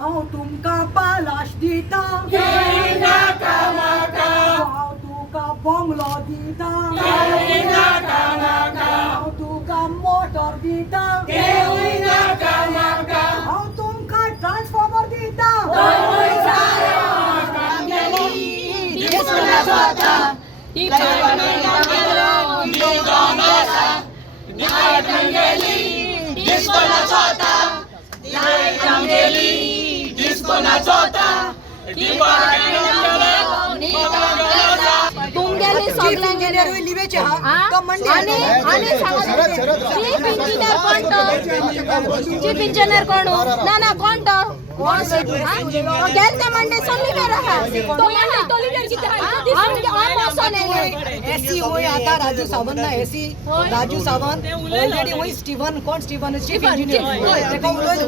हांव तुमकां पालाश दिता हांव तुका बंगलो दिता हांव तुका मोटर दिता हांव तुमकां ट्रान्सफॉर्मर दिता तुमगेली सगळ्यांगेली लिवेचे हा तो मंडे आणि चीफ इंजिनियर कोण तो चीफ इंजिनियर कोण ना ना कोण तो गेल ते मंडे सोनी में रहा तो मंडे तो लीडर किती आहे हम असं नाही एसी होय आता राजू सावंत ना एसी राजू सावंत ऑलरेडी होय स्टीवन कोण स्टीवन चीफ इंजिनियर तेका उलयलो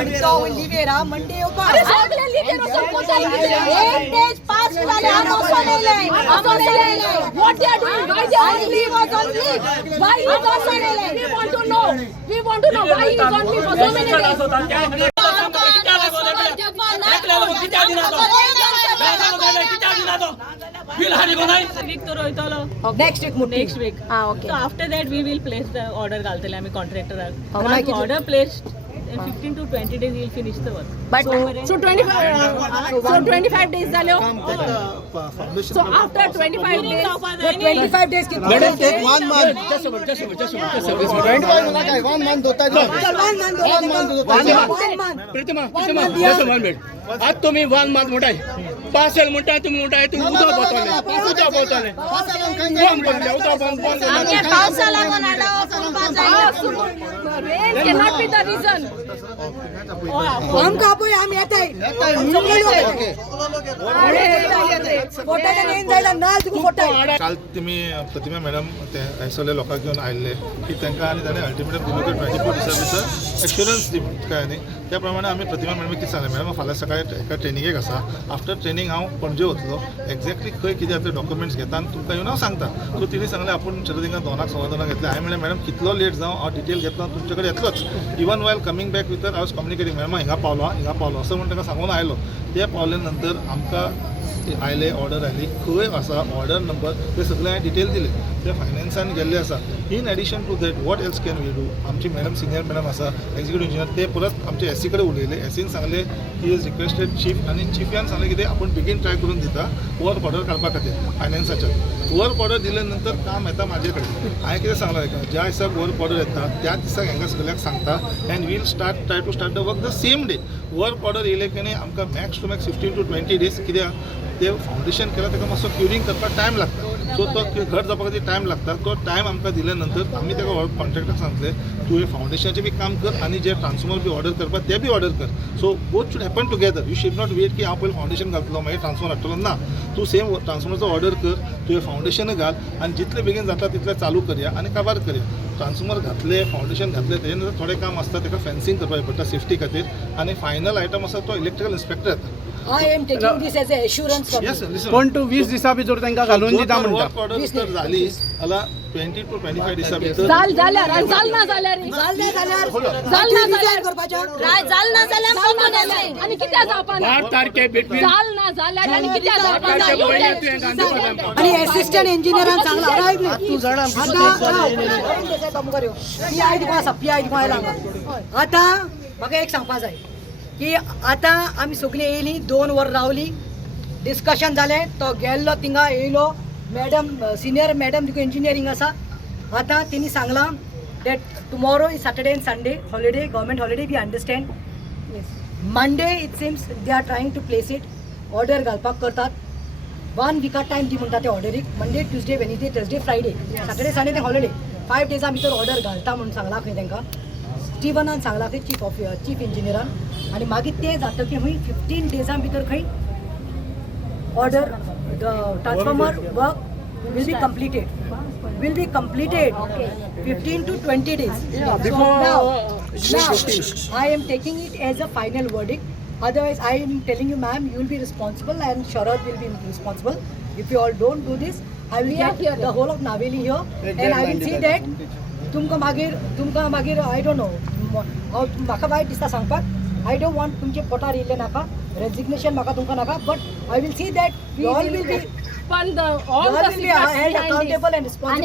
आणि तो लिवेरा मंडे येवपा सगळे लीडर असं कोणता एक तेज पास झाले हम असं नाही what they are doing why they only leave on leave why is असं नाही we want to know why is on leave for so many days next week okay. So after that we will place the order घालतले आम्ही contractor order placed in 15 to 20 days we'll finish the work. But so 25 days झाले so after 25 days 25 days की Let us take 1 month. Just a minute. 1 month होता है. Pritima, just 1 minute. आज तुम्ही 1 month मोठा आहे. पासेल मोठा आहे तुम्ही मोठा आहे तू उद्या बोलताले. आम्ही पावसाला कोणाला rain cannot be the reason हम कापोय हम येताय फोटाचे नेन जायला नाल तुका फोटाय काल तुम्ही प्रतिमा मॅडम ते सगळे लोकांक घेऊन आयिल्ले की तांकां आनी ताणें अल्टिमेटम दिलो की 24 दिसा भितर एश्युरन्स दी काय न्ही त्या प्रमाणे आमी प्रतिमा मॅडम कितें सांगलें मॅडम फाल्यां सकाळी एका ट्रेनिंगेक आसा आफ्टर ट्रेनिंग हांव पणजे वतलो एक्झॅक्टली खंय कितें आपले डॉक्युमेंट्स घेता आनी तुमकां येवन हांव सांगता सो तिणी सांगलें आपूण तिंगा 2 संवादनां घेतलें हांवें म्हणलें मॅडम कितलो लेट जावं हांव डिटेल घेतलो तुमचे कडेन येतलोच even while coming back with I was communicating madam हिंगा पावलो असं म्हणून ताका सांगून आयलो ते पावले नंतर आमकां आयले ऑर्डर आयली खंय आसा ऑर्डर नंबर ते सगळे हांवें डिटेल दिले ते फायनान्सान गेल्ले आसा in addition to that what else can we do आमची मॅडम सिनियर मॅडम आसा एक्झिक्युटीव इंजिनियर ते परत आमचे एसी कडेन उलयले एसीन सांगले ही इज रिक्वेस्टेड चीफ आनी चिफान सांगलें कितें आपूण बेगीन ट्राय करून दिता वर्क ऑर्डर काडपा खातीर फायनान्साच्या वर्क ऑर्डर दिले नंतर काम येता म्हाजे कडेन हांवें कितें सांगलां ताका ज्या दिसाक वर्क ऑर्डर येता त्या दिसाक हांकां सगळ्याक सांगता and will try to start the work the same day work order येयले की न्ही आमकां max to max 15 to 20 days कित्याक ते फावंडेशन केला ताका मातसो क्युरिंग करपाक टायम लागता सो तो घर जावपा खातीर टायम लागता तो टायम आमकां दिले नंतर आमी ताका कॉन्ट्रॅक्टाक सांगले तूं हे फावंडेशनाचें बी काम कर आनी जे ट्रान्सफॉर्मर बी ऑर्डर करपाक ते बी ऑर्डर कर so both should happen together you should not wait की हांव पयलीं फावंडेशन घालतलो मागीर ट्रान्सफॉर्मर हाडटलो ना तूं सेम ट्रान्सफॉर्मरचो ऑर्डर कर तुवें फावंडेशन घाल आनी जितले बेगीन जाता तितले चालू करया आनी काबार करया ट्रान्सफॉर्मर घातले फावंडेशन घातले तेजे नंतर थोडें काम आसता ताका फेन्सिंग करपाक पडटा सेफ्टी खातीर आनी फायनल आयटम आसा तो इलेक्ट्रिकल इन्स्पेक्टर येता I am taking this as a assurance from Yes, you. listen. 1 to 20 दिसा भितर तांकां घालून दिता म्हणटा वर्क ऑर्डर जर झाली जाल्यार 20 to 25 दिसा भितर जाल ना जाल्यार करपाच्या जाल ना जाल्यार कोण नाही आणि किती जावपा ना 8 तारखे बिटवीन जाल ना जाल्यार आणि किती जावपा ना आणि असिस्टंट इंजिनियरान सांगला राईट तू जण पीआय दिवपा आसा पीआय दिवपा आयला आता म्हाका एक सांगपा जाय की आता आमी सगळीं येयली 2 वर रावली डिस्कशन जालें तो गेल्लो थिंगा येयलो मॅडम सिनियर मॅडम तुका इंजिनियरींग आसा आता तेणी सांगलां that tomorrow is Saturday and Sunday holiday government holiday we understand Monday it seems they are trying to place it order घालपाक करतात 1 वीका टायम दी म्हणटा ते ऑर्डरीक Monday Tuesday Wednesday Thursday Friday Saturday Sunday ते हॉलिडे 5 डेजा भितर ऑर्डर घालता म्हणून सांगला खंय तांकां स्टिवनान सांगला खंय चीफ इंजिनियरान आनी मागीर ते जातकीर खंय 15 डेजां भितर खंय order the transformer work will be completed 15 to 20 days. So now I am taking it as a final verdict. Otherwise, I am telling you, ma'am, you will be responsible and Sharad will be responsible. If you all don't do this, I will get the whole of Naveli here and I will see that तुमकां मागीर I don't know म्हाका वायट दिसता सांगपाक I don't want तुमचे पोटार येयले नाका resignation म्हाका तुमकां नाका but I will see that you all will be पण all the held secrets behind accountable this. and responsible.